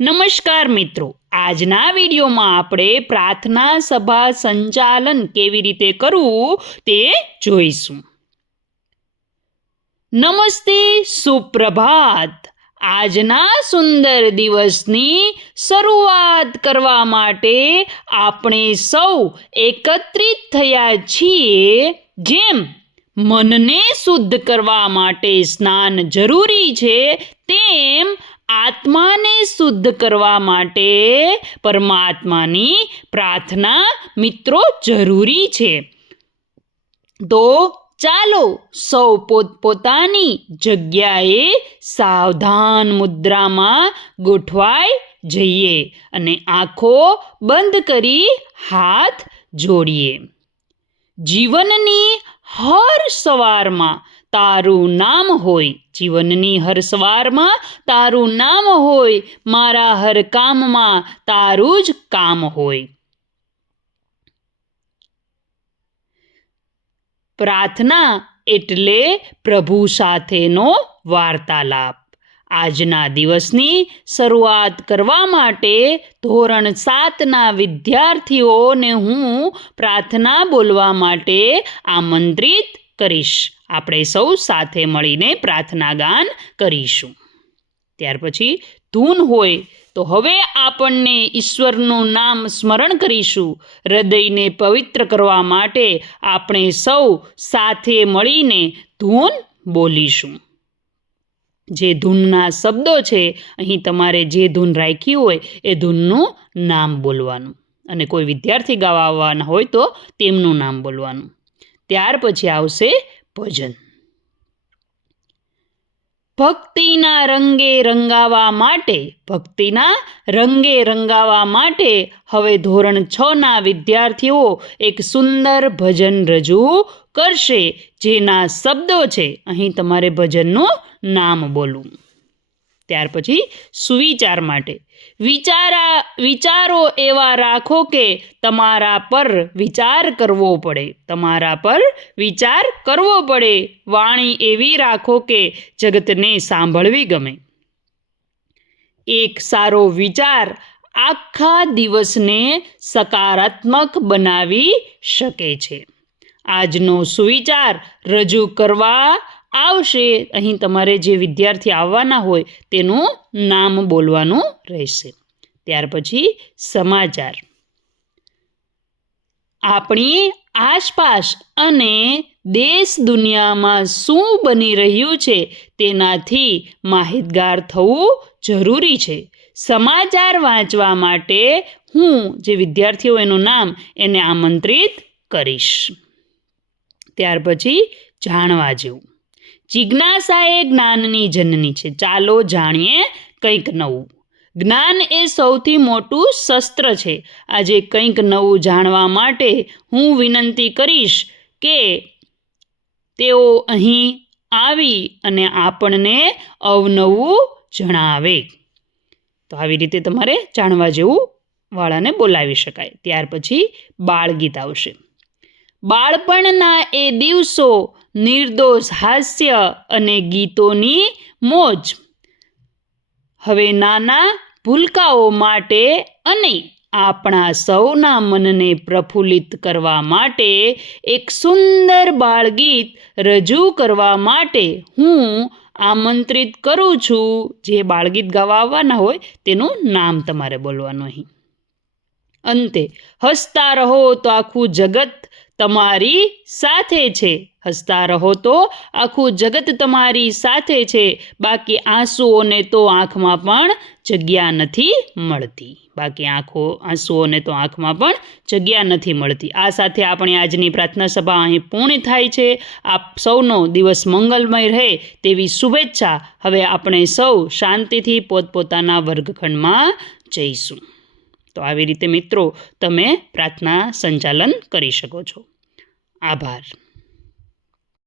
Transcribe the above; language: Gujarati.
નમસ્કાર મિત્રો, આજના વિડીયોમાં આપણે પ્રાર્થના સભા સંચાલન કેવી રીતે કરવું તે જોઈશું. નમસ્તે, સુપ્રભાત. આજના સુંદર દિવસની શરૂઆત કરવા માટે આપણે સૌ એકત્રિત થયા છીએ. જેમ મનને શુદ્ધ કરવા માટે સ્નાન જરૂરી છે, તેમ આત્માને શુદ્ધ કરવા માટે પરમાત્માની પ્રાર્થના મિત્રો જરૂરી છે. તો ચાલો સૌ પોતપોતાની જગ્યાએ સાવધાન મુદ્રામાં ગોઠવાઈ જઈએ અને આંખો બંધ કરી હાથ જોડીએ. જીવનની હર સવારમાં તારું નામ હોય, જીવનની હર સવારમાં તારું નામ હોય, મારા હર કામમાં તારું જ કામ હોય. પ્રાર્થના એટલે પ્રભુ સાથેનો વાર્તાલાપ. આજના દિવસની શરૂઆત કરવા માટે ધોરણ 7ના વિદ્યાર્થીઓને હું પ્રાર્થના બોલવા માટે આમંત્રિત કરીશ. આપણે સૌ સાથે મળીને પ્રાર્થના ગાન કરીશું. ત્યાર પછી ધૂન હોય તો હવે આપણને ઈશ્વરનું નામ સ્મરણ કરીશું. હૃદયને પવિત્ર કરવા માટે આપણે સૌ સાથે મળીને ધૂન બોલીશું. જે ધૂનના શબ્દો છે, અહીં તમારે જે ધૂન રાખી હોય એ ધૂનનું નામ બોલવાનું, અને કોઈ વિદ્યાર્થી ગાવા આવવાના હોય તો તેમનું નામ બોલવાનું. ત્યાર પછી આવશે ભજન. ભક્તિના રંગે રંગાવા માટે હવે ધોરણ 6ના વિદ્યાર્થીઓ એક સુંદર ભજન રજૂ કરશે. જેના શબ્દો છે, અહીં તમારે ભજનનું નામ બોલવું. ત્યાર પછી સુવિચાર માટે વિચારો એવા રાખો કે તમારા પર વિચાર કરવો પડે. વાણી એવી રાખો કે જગતને સાંભળવી ગમે. એક સારો વિચાર આખા દિવસને સકારાત્મક બનાવી શકે છે. આજનો સુવિચાર રજૂ કરવા આવશે. અહીં તમારે જે વિદ્યાર્થી આવવાના હોય તેનું નામ બોલવાનું રહેશે. ત્યાર પછી સમાચાર. આપણી આસપાસ અને દેશ દુનિયામાં શું બની રહ્યું છે તેનાથી માહિતગાર થવું જરૂરી છે. સમાચાર વાંચવા માટે હું જે વિદ્યાર્થીઓ એનું નામ એને આમંત્રિત કરીશ. ત્યાર પછી જાણવા જેવું. જિજ્ઞાસા એ જ્ઞાનની જનની છે. ચાલો જાણીએ કંઈક નવું. જ્ઞાન એ સૌથી મોટું શસ્ત્ર છે. આજે કંઈક નવું જાણવા માટે હું વિનંતી કરીશ કે તેઓ અહીં આવી અને આપણને અવનવું જણાવે. તો આવી રીતે તમારે જાણવા જેવું વાળાને બોલાવી શકાય. ત્યાર પછી બાળગીત આવશે. બાળપણના એ દિવસો, નિર્દોષ હાસ્ય અને ગીતોની મોજ હવે નાના ભૂલકાઓ માટે અને આપણા સૌના મનને પ્રફુલ્લિત કરવા માટે એક સુંદર બાળગીત રજૂ કરવા માટે હું આમંત્રિત કરું છું. જે બાળગીત ગાવા આવવાના હોય તેનું નામ તમારે બોલવાનું. અહીં અંતે હસતા રહો તો આખું જગત તમારી સાથે છે. હસતા રહો તો આખું જગત તમારી સાથે છે. બાકી આંસુઓને તો આંખમાં પણ જગ્યા નથી મળતી. આ સાથે આપણે આજની પ્રાર્થના સભા અહીં પૂર્ણ થાય છે. આપ સૌનો દિવસ મંગલમય રહે તેવી શુભેચ્છા. હવે આપણે સૌ શાંતિથી પોતપોતાના વર્ગખંડમાં જઈશું. તો આવી રીતે મિત્રો તમે પ્રાર્થના સંચાલન કરી શકો છો. આભાર.